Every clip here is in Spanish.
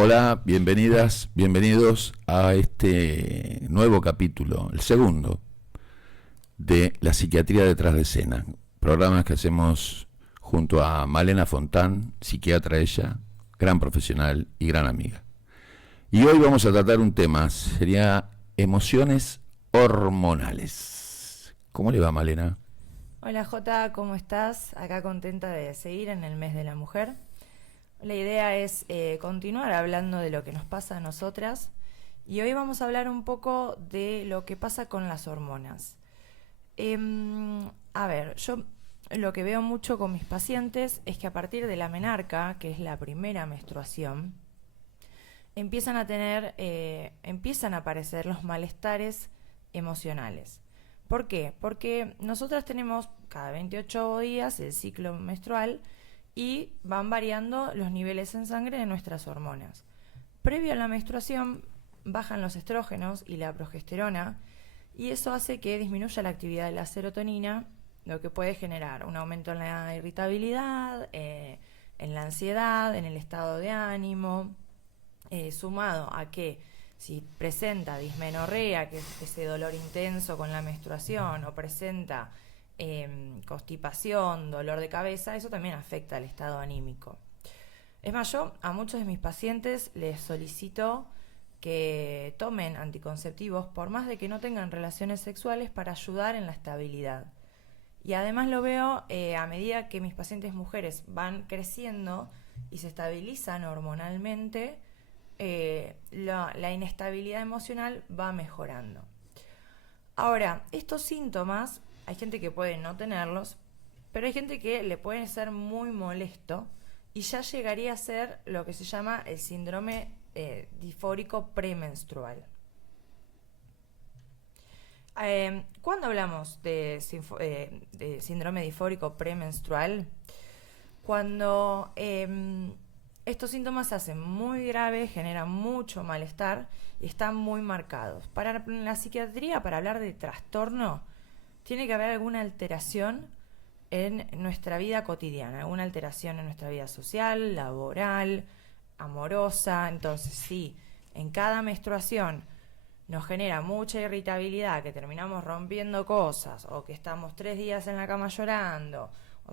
Hola, bienvenidas, bienvenidos a este nuevo capítulo, el segundo, de La Psiquiatría detrás de escena. Programas que hacemos junto a Malena Fontán, psiquiatra ella, gran profesional y gran amiga. Y hoy vamos a tratar un tema, sería emociones hormonales. ¿Cómo le va, Malena? Hola Jota, ¿cómo estás? Acá contenta de seguir en el mes de la mujer. La idea es continuar hablando de lo que nos pasa a nosotras y hoy vamos a hablar un poco de lo que pasa con las hormonas. Yo lo que veo mucho con mis pacientes es que a partir de la menarca, que es la primera menstruación, empiezan a aparecer los malestares emocionales. ¿Por qué? Porque nosotras tenemos cada 28 días el ciclo menstrual y van variando los niveles en sangre de nuestras hormonas. Previo a la menstruación bajan los estrógenos y la progesterona y eso hace que disminuya la actividad de la serotonina, lo que puede generar un aumento en la irritabilidad, en la ansiedad, en el estado de ánimo, sumado a que si presenta dismenorrea, que es ese dolor intenso con la menstruación, o presenta constipación, dolor de cabeza, eso también afecta al estado anímico. Es más, yo a muchos de mis pacientes les solicito que tomen anticonceptivos por más de que no tengan relaciones sexuales para ayudar en la estabilidad. Y además lo veo a medida que mis pacientes mujeres van creciendo y se estabilizan hormonalmente, la inestabilidad emocional va mejorando. Ahora, estos síntomas, hay gente que puede no tenerlos, pero hay gente que le puede ser muy molesto y ya llegaría a ser lo que se llama el síndrome disfórico premenstrual. Cuando hablamos de síndrome disfórico premenstrual, cuando estos síntomas se hacen muy graves, generan mucho malestar y están muy marcados. Para la psiquiatría, para hablar de trastorno, tiene que haber alguna alteración en nuestra vida cotidiana, alguna alteración en nuestra vida social, laboral, amorosa. Entonces, si en cada menstruación nos genera mucha irritabilidad, que terminamos rompiendo cosas, o que estamos 3 días en la cama llorando,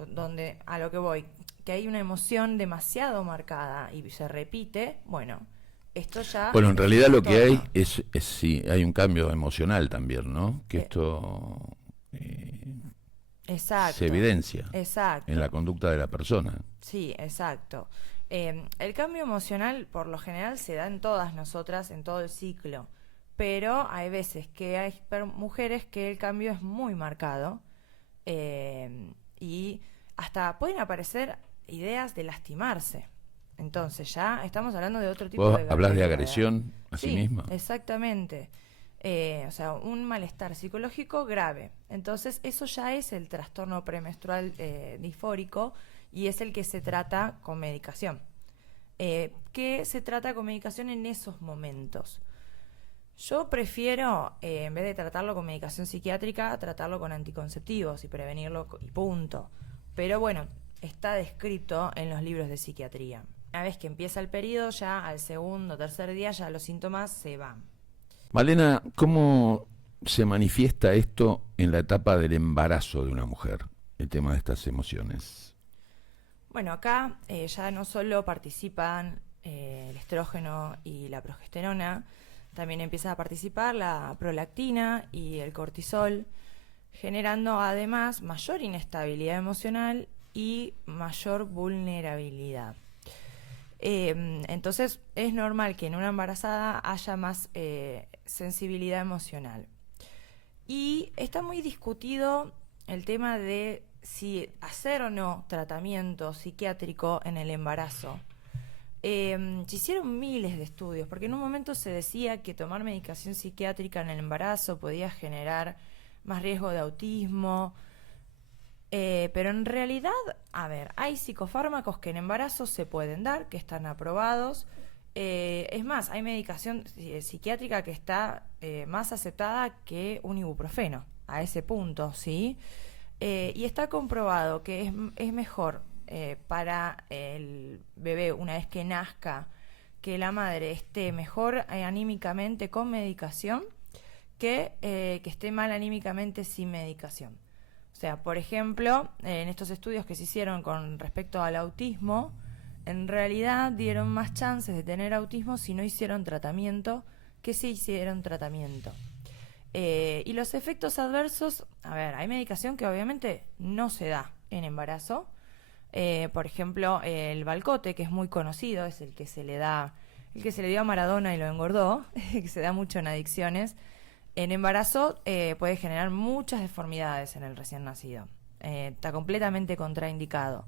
donde a lo que voy, que hay una emoción demasiado marcada y se repite, bueno, esto ya Bueno, en es un realidad lo que hay trastorno. es sí, hay un cambio emocional también, ¿no? Que Eh, esto eh, se exacto, evidencia en la exacto, conducta de la persona. sí, exacto. El cambio emocional por lo general se da en todas nosotras, en todo el ciclo, pero hay veces que hay mujeres que el cambio es muy marcado, y hasta pueden aparecer ideas de lastimarse. Entonces ya estamos hablando de otro tipo Vos hablás de de gravedad. agresión a sí Sí, misma. exactamente. O sea, un malestar psicológico grave. Entonces eso ya es el trastorno premenstrual disfórico y es el que se trata con medicación. ¿Qué se trata con medicación en esos momentos? Yo prefiero, en vez de tratarlo con medicación psiquiátrica, tratarlo con anticonceptivos y prevenirlo y punto. Pero bueno, está descrito en los libros de psiquiatría. Una vez que empieza el periodo, ya al segundo o tercer día ya los síntomas se van. Malena, ¿cómo se manifiesta esto en la etapa del embarazo de una mujer? El tema de estas emociones. Bueno, acá ya no solo participan el estrógeno y la progesterona, también empieza a participar la prolactina y el cortisol, generando además mayor inestabilidad emocional y mayor vulnerabilidad. Entonces es normal que en una embarazada haya más sensibilidad emocional. Y está muy discutido el tema de si hacer o no tratamiento psiquiátrico en el embarazo. Se hicieron miles de estudios, porque en un momento se decía que tomar medicación psiquiátrica en el embarazo podía generar más riesgo de autismo, pero en realidad, a ver, hay psicofármacos que en embarazo se pueden dar, que están aprobados. Es más, hay medicación psiquiátrica que está más aceptada que un ibuprofeno, a ese punto, ¿sí? Y está comprobado que es mejor para el bebé una vez que nazca que la madre esté mejor anímicamente con medicación que esté mal anímicamente sin medicación. O sea, por ejemplo, en estos estudios que se hicieron con respecto al autismo, en realidad dieron más chances de tener autismo si no hicieron tratamiento que si hicieron tratamiento. Y los efectos adversos, a ver, hay medicación que obviamente no se da en embarazo. Por ejemplo, el Valcote, que es muy conocido, es el que se le dio a Maradona y lo engordó, que se da mucho en adicciones. En embarazo puede generar muchas deformidades en el recién nacido. Está completamente contraindicado.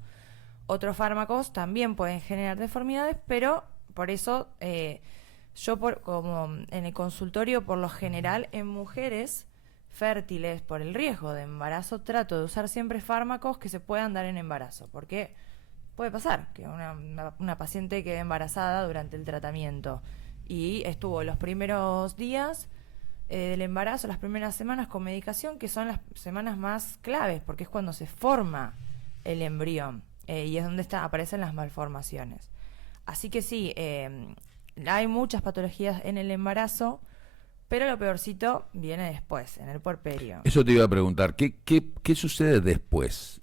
Otros fármacos también pueden generar deformidades, pero por eso como en el consultorio, por lo general, en mujeres fértiles, por el riesgo de embarazo, trato de usar siempre fármacos que se puedan dar en embarazo, porque puede pasar que una paciente quede embarazada durante el tratamiento y estuvo los primeros días del embarazo, las primeras semanas con medicación, que son las semanas más claves, porque es cuando se forma el embrión y es donde aparecen las malformaciones. Así que sí, hay muchas patologías en el embarazo, pero lo peorcito viene después, en el puerperio. Eso te iba a preguntar, ¿qué sucede después?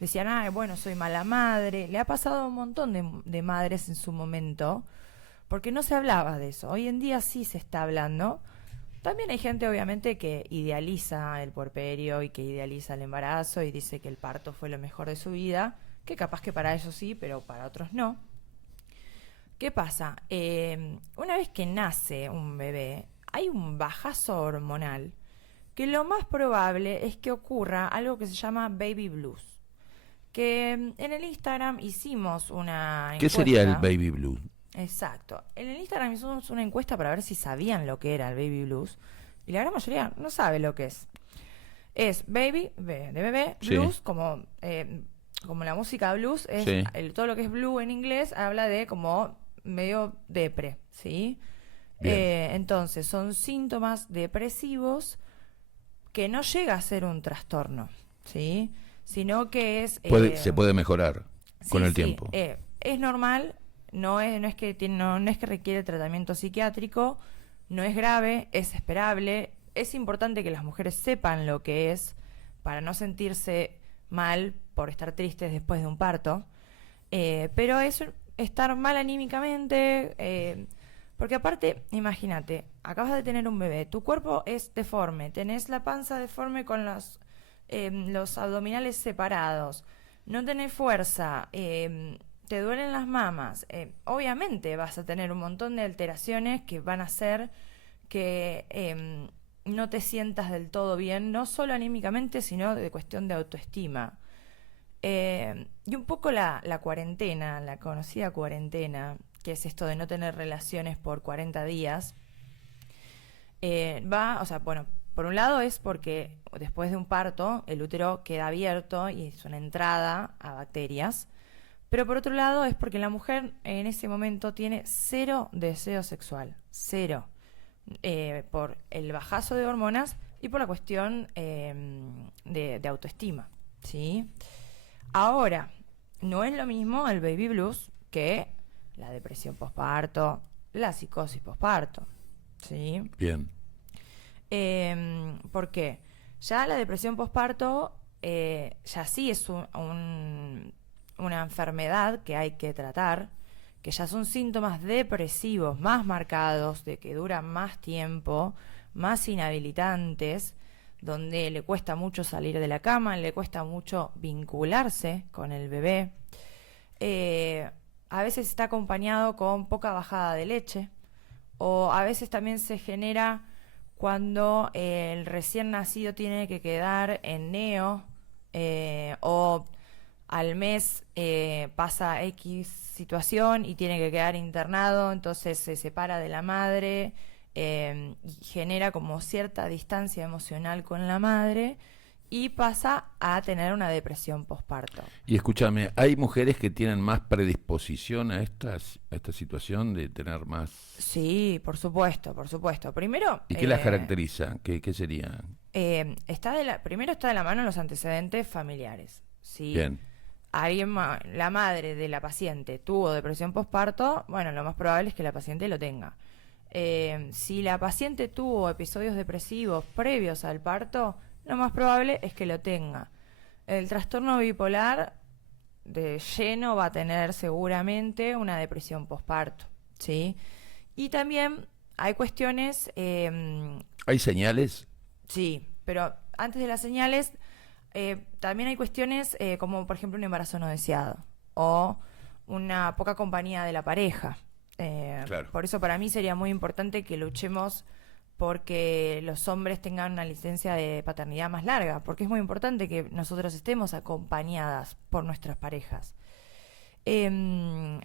Decían, bueno, soy mala madre. Le ha pasado a un montón de madres en su momento, porque no se hablaba de eso. Hoy en día sí se está hablando. También hay gente, obviamente, que idealiza el puerperio y que idealiza el embarazo y dice que el parto fue lo mejor de su vida, que capaz que para ellos sí, pero para otros no. ¿Qué pasa? Una vez que nace un bebé, hay un bajazo hormonal que lo más probable es que ocurra algo que se llama baby blues. Que en el Instagram hicimos una encuesta. ¿Qué sería el baby blues? Exacto. En el Instagram hicimos una encuesta para ver si sabían lo que era el baby blues. Y la gran mayoría no sabe lo que es. Es baby, de bebé, blues, sí. como la música blues, es sí. Todo lo que es blue en inglés habla de como medio depre, ¿sí? Entonces, son síntomas depresivos que no llega a ser un trastorno, ¿sí? Sino que es... se puede mejorar con el tiempo. Es normal, no es que requiere tratamiento psiquiátrico, no es grave, es esperable. Es importante que las mujeres sepan lo que es para no sentirse mal por estar tristes después de un parto. Pero es estar mal anímicamente, porque aparte, imagínate, acabas de tener un bebé, tu cuerpo es deforme, tenés la panza deforme con los abdominales separados, no tenés fuerza, te duelen las mamas, obviamente vas a tener un montón de alteraciones que van a hacer que no te sientas del todo bien, no solo anímicamente, sino de cuestión de autoestima. Y un poco la cuarentena, la conocida cuarentena, que es esto de no tener relaciones por 40 días, por un lado es porque después de un parto el útero queda abierto y es una entrada a bacterias, pero por otro lado es porque la mujer en ese momento tiene cero deseo sexual, cero, por el bajazo de hormonas y por la cuestión de autoestima, ¿sí? Ahora, no es lo mismo el baby blues que la depresión posparto, la psicosis posparto, ¿sí? Bien. Porque ya la depresión posparto ya sí es una enfermedad que hay que tratar, que ya son síntomas depresivos más marcados, de que duran más tiempo, más inhabilitantes, donde le cuesta mucho salir de la cama, le cuesta mucho vincularse con el bebé. A veces está acompañado con poca bajada de leche, o a veces también se genera cuando el recién nacido tiene que quedar en neo, o al mes pasa X situación y tiene que quedar internado, entonces se separa de la madre, y genera como cierta distancia emocional con la madre y pasa a tener una depresión posparto. Y escúchame, ¿hay mujeres que tienen más predisposición a esta situación de tener más? Sí, por supuesto, por supuesto. Primero, ¿Y qué las caracteriza? ¿Qué sería? primero está de la mano los antecedentes familiares. ¿Sí? Bien. La madre de la paciente tuvo depresión posparto, bueno, lo más probable es que la paciente lo tenga. Si la paciente tuvo episodios depresivos previos al parto, lo más probable es que lo tenga. El trastorno bipolar de lleno va a tener seguramente una depresión posparto, ¿sí? Y también hay cuestiones... ¿Hay señales? Sí, pero antes de las señales, también hay cuestiones como, por ejemplo, un embarazo no deseado o una poca compañía de la pareja. Claro. Por eso para mí sería muy importante que luchemos porque los hombres tengan una licencia de paternidad más larga, porque es muy importante que nosotros estemos acompañadas por nuestras parejas.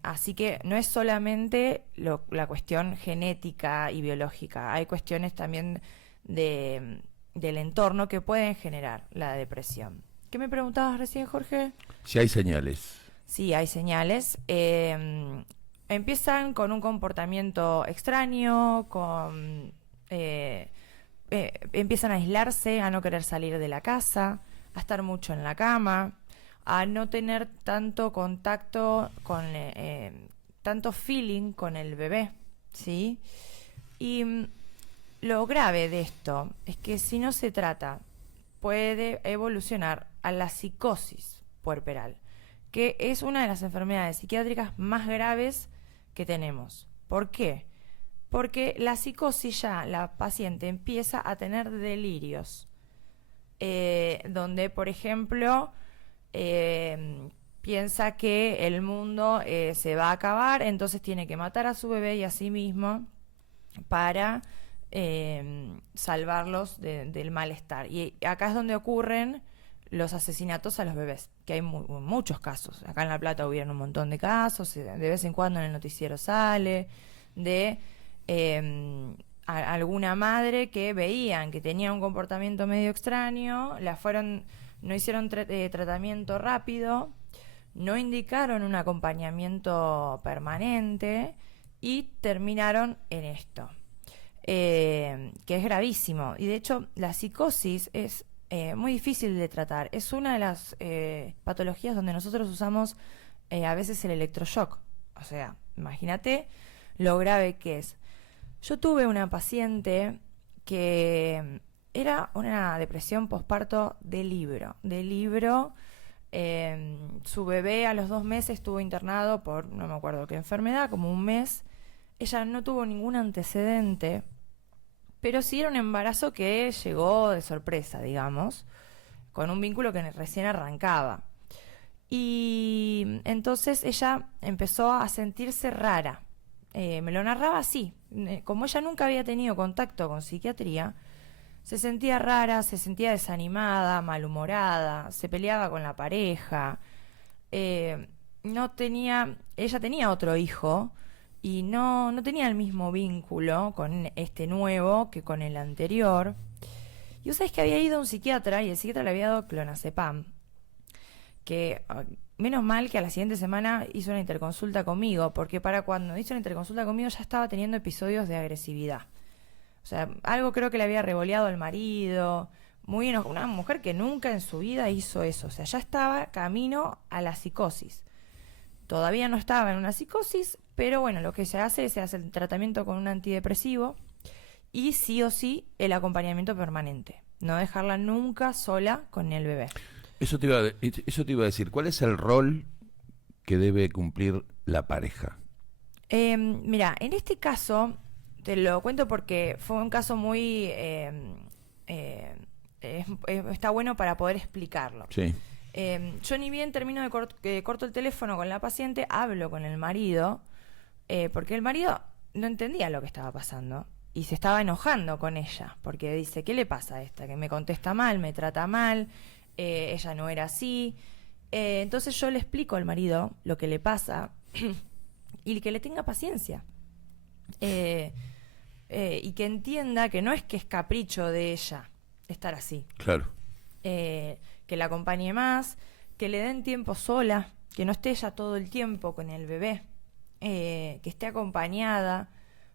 Así que no es solamente la cuestión genética y biológica, hay cuestiones también del entorno que pueden generar la depresión. ¿Qué me preguntabas recién, Jorge? Si hay señales. Sí, hay señales. Empiezan con un comportamiento extraño, empiezan a aislarse, a no querer salir de la casa, a estar mucho en la cama, a no tener tanto contacto tanto feeling con el bebé, ¿sí? Y lo grave de esto es que si no se trata, puede evolucionar a la psicosis puerperal, que es una de las enfermedades psiquiátricas más graves que tenemos. ¿Por qué? Porque la psicosis ya, la paciente empieza a tener delirios, donde, por ejemplo, piensa que el mundo se va a acabar, entonces tiene que matar a su bebé y a sí mismo para salvarlos del malestar. Y acá es donde ocurren los asesinatos a los bebés, que hay muchos casos. Acá en La Plata hubieron un montón de casos, de vez en cuando en el noticiero sale, de alguna madre que veían que tenía un comportamiento medio extraño, no hicieron tratamiento rápido, no indicaron un acompañamiento permanente y terminaron en esto, que es gravísimo. Y de hecho la psicosis es muy difícil de tratar. Es una de las patologías donde nosotros usamos a veces el electroshock. O sea, imagínate lo grave que es. Yo tuve una paciente que era una depresión posparto de libro. Su bebé a los 2 meses estuvo internado por, no me acuerdo qué enfermedad, como un mes. Ella no tuvo ningún antecedente, pero sí era un embarazo que llegó de sorpresa, digamos, con un vínculo que recién arrancaba. Y entonces ella empezó a sentirse rara. Me lo narraba así. Como ella nunca había tenido contacto con psiquiatría, se sentía rara, se sentía desanimada, malhumorada, se peleaba con la pareja. Ella tenía otro hijo y no tenía el mismo vínculo con este nuevo que con el anterior. Y vos sabés que había ido a un psiquiatra y el psiquiatra le había dado clonazepam, que menos mal que a la siguiente semana hizo una interconsulta conmigo, porque para cuando hizo una interconsulta conmigo ya estaba teniendo episodios de agresividad. O sea, algo creo que le había revoleado al marido, una mujer que nunca en su vida hizo eso. O sea, ya estaba camino a la psicosis. Todavía no estaba en una psicosis, pero bueno, lo que se hace el tratamiento con un antidepresivo y sí o sí el acompañamiento permanente. No dejarla nunca sola con el bebé. Eso te iba a decir, ¿cuál es el rol que debe cumplir la pareja? Mira, en este caso, te lo cuento porque fue un caso muy... está bueno para poder explicarlo. Sí. Yo ni bien termino de corto el teléfono con la paciente, hablo con el marido, porque el marido no entendía lo que estaba pasando. y se estaba enojando con ella, porque dice, ¿qué le pasa a esta? Que me contesta mal, me trata mal, ella no era así. Entonces yo le explico al marido lo que le pasa y que le tenga paciencia. Y que entienda que no es que es capricho de ella estar así. Claro. Que la acompañe más, que le den tiempo sola, que no esté ella todo el tiempo con el bebé, que esté acompañada,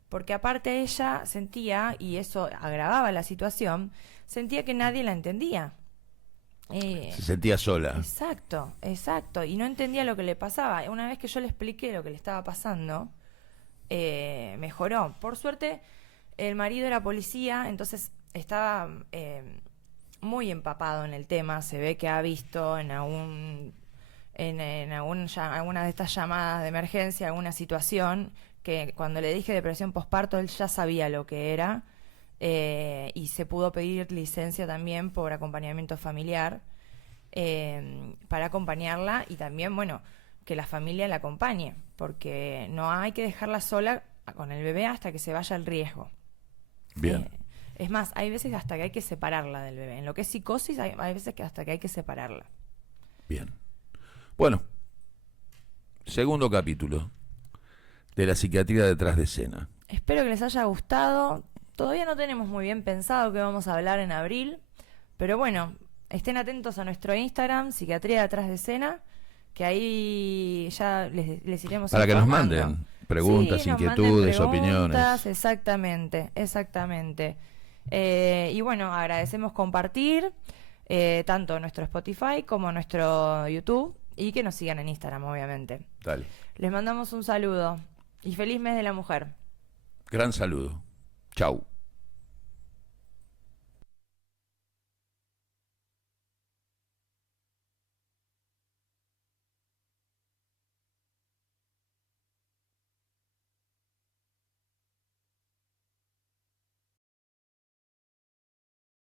porque aparte ella sentía, y eso agravaba la situación, sentía que nadie la entendía. Se sentía sola. Exacto, exacto, y no entendía lo que le pasaba. Una vez que yo le expliqué lo que le estaba pasando, mejoró. Por suerte, el marido era policía, entonces estaba muy empapado en el tema. Se ve que ha visto en alguna de estas llamadas de emergencia alguna situación que cuando le dije depresión posparto, él ya sabía lo que era, y se pudo pedir licencia también por acompañamiento familiar, para acompañarla, y también, bueno, que la familia la acompañe, porque no hay que dejarla sola con el bebé hasta que se vaya el riesgo. Bien. Es más, hay veces hasta que hay que separarla del bebé. En lo que es psicosis, hay veces que hasta que hay que separarla. Bien. Bueno, segundo capítulo de la psiquiatría detrás de escena. Espero que les haya gustado. Todavía no tenemos muy bien pensado qué vamos a hablar en abril, pero bueno, estén atentos a nuestro Instagram, Psiquiatría detrás de escena, que ahí ya les iremos para informando. Que nos manden preguntas, sí, inquietudes, manden preguntas, opiniones. Exactamente. Y bueno, agradecemos compartir tanto nuestro Spotify como nuestro YouTube, y que nos sigan en Instagram, obviamente. Dale. Les mandamos un saludo y feliz mes de la mujer. Gran saludo. Chau.